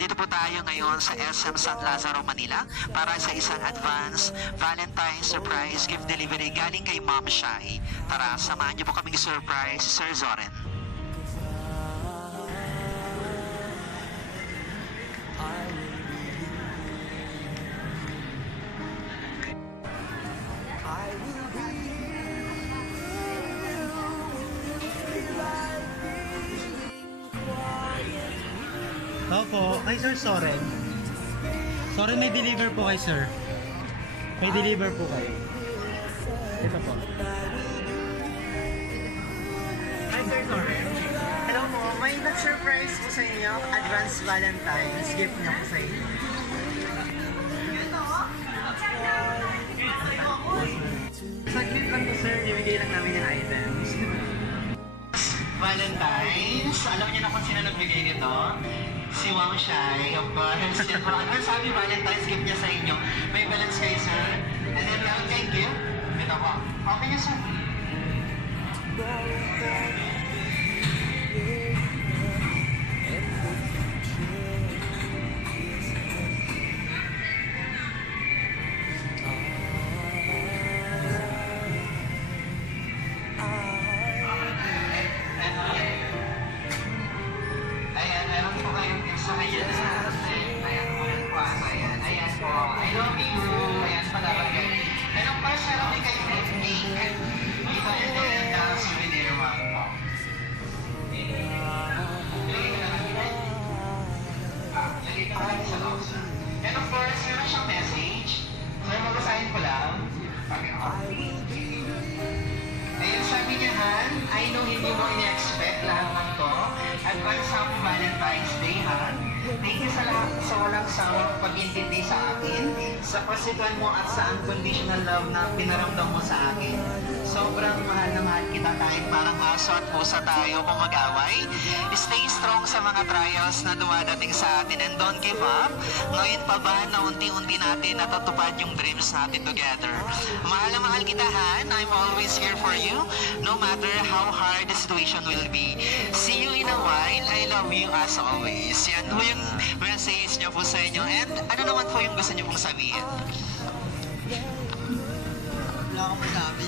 Nandito po tayo ngayon sa SM San Lazaro, Manila para sa isang advance Valentine's surprise gift delivery galing kay Ma'am Shai. Tara, samahan niyo po kaming surprise, Sir Zoren. Opo, kay Sir Soren. Soren, may deliver po kay Sir. May deliver po kayo. Ito po. Hi Sir Soren. Hello po, may nag-surprise po sa inyo. Advance Valentine's gift niya po sa inyo. Saglit lang po sir, ibigay lang namin yung items. Valentine's, alam niyo na kung sino nagbigay nito? Si Ma'am Shai, of course. Ano sabi Valentine's gift niya sa inyo? May balance kayo, sir. And then, thank you. Ito po. Okay niya, sir. I love you. Ayan, palagay. And of course, meron din kayo fruit cake. Dito, and then, souvenir mo. Lagay ka lang sa loob. And of course, meron siyang message. So, mabasahin ko lang. Ayun, sabi niya, Han, I know hindi mo ini-expect lahat ng to. Advance Happy Valentine's Day, Han. Thank you sa lahat sa walang sawang pag-intindi sa akin, sa pasituan mo at sa unconditional love na pinaramdam mo sa akin. Sobrang mahal na mahal kita kahit parang aso at pusa tayo kung mag-away. Stay strong sa mga trials na dumadating sa atin and don't give up. Ngayon pa ba na unti-unti natin natutupad yung dreams natin together. Mahal na mahal kita, Han. I'm always here for you, no matter how hard the situation will be. See you in a while. I love you as always. Yan po yung message niyo po sa inyo. And ano naman po yung gusto niyo pong sabihin? Wala akong masabi.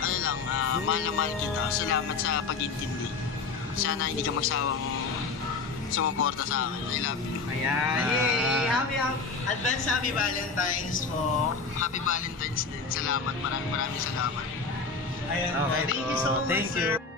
Ano lang, mahal na mahal kita. Salamat sa pag-intindi. Sana hindi ka magsawang sumuporta sa akin. I love you. Ayan. Yay! Advance Happy Valentine's po. Happy Valentine's din. Salamat. Maraming salamat. Ayan. Okay Thank po. you so much, Thank you. sir.